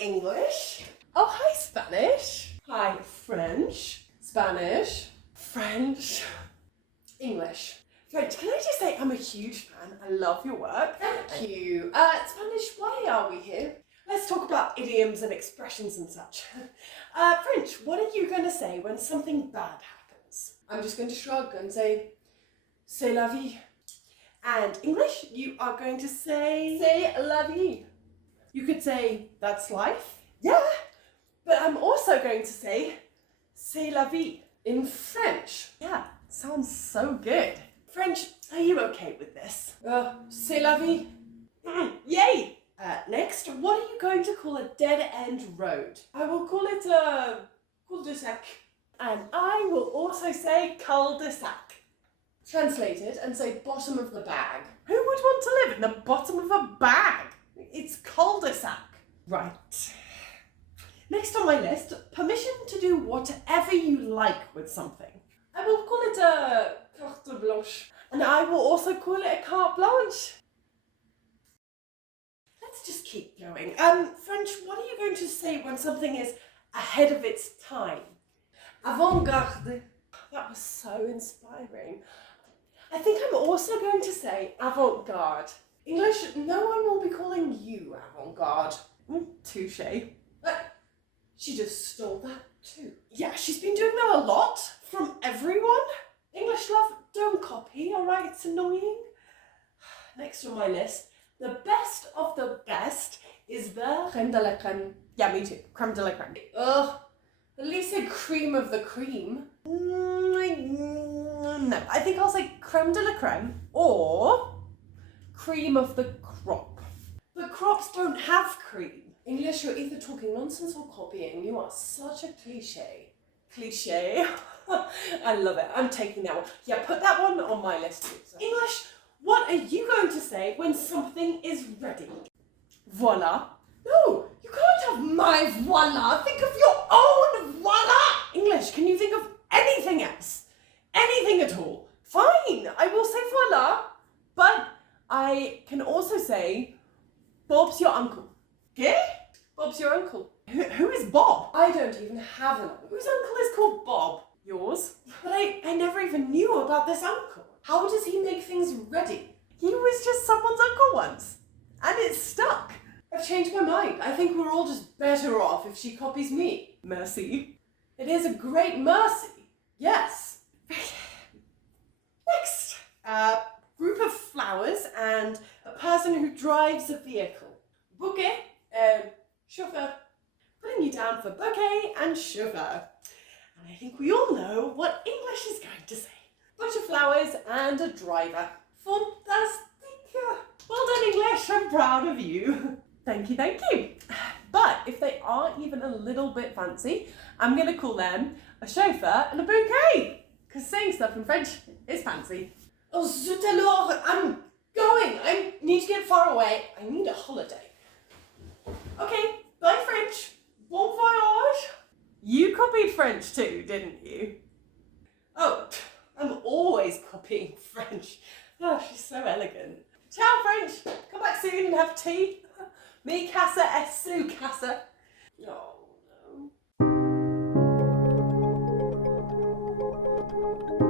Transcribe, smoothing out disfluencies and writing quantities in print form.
English. Oh, hi, Spanish. Hi, French. Spanish. French. English. French, can I just say I'm a huge fan. I love your work. Thank you. Spanish, why are we here? Let's talk about idioms and expressions and such. French, what are you going to say when something bad happens? I'm just going to shrug and say, c'est la vie. And English, you are going to say, c'est la vie. You could say, that's life. Yeah, but I'm also going to say, c'est la vie in French. Yeah, sounds so good. French, are you okay with this? C'est la vie. Yay! Next, what are you going to call a dead-end road? I will call it a cul-de-sac. And I will also say cul-de-sac. Translate it and say bottom of the bag. Who would want to live in the bottom of a bag? It's cul-de-sac. Right. Next on my list, permission to do whatever you like with something. I will call it a carte blanche. And I will also call it a carte blanche. Let's just keep going. French, what are you going to say when something is ahead of its time? Avant-garde. That was so inspiring. I think I'm also going to say avant-garde. English, no one will be calling you avant-garde. Touche. She just stole that too. Yeah, she's been doing that a lot from everyone. English love, don't copy, alright? It's annoying. Next on my list, the best of the best is the creme de la creme. Yeah, me too. Creme de la creme. Ugh. At least say cream of the cream. No, I think I'll say creme de la creme or cream of the crop. But crops don't have cream. English, you're either talking nonsense or copying. You are such a cliche. Cliche. I love it. I'm taking that one. Yeah, put that one on my list too. So. English, what are you going to say when something is ready? Voila. No, you can't have my voila. Think of your own voila. English, can you think of anything else? Anything at all? Fine, I will say voila, but I can also say Bob's your uncle. Okay? Bob's your uncle. Who is Bob? I don't even have an uncle. Whose uncle is called Bob? Yours? But I never even knew about this uncle. How does he make things ready? He was just someone's uncle once, and it stuck. I've changed my mind. I think we're all just better off if she copies me. Mercy. It is a great mercy. Yes. Next. Group of flowers and a person who drives a vehicle. Bouquet, chauffeur. Putting you down for bouquet and chauffeur. And I think we all know what English is going to say. Bunch of flowers and a driver. Fantastic. Well done, English. I'm proud of you. Thank you, thank you. But if they are even a little bit fancy, I'm going to call them a chauffeur and a bouquet. Because saying stuff in French is fancy. Oh, zut alors, I'm going. I need to get far away. I need a holiday. Okay, bye French. Bon voyage. You copied French too, didn't you? Oh, I'm always copying French. Oh, she's so elegant. Ciao, French. Come back soon and have tea. Me casa es su casa. Oh, no.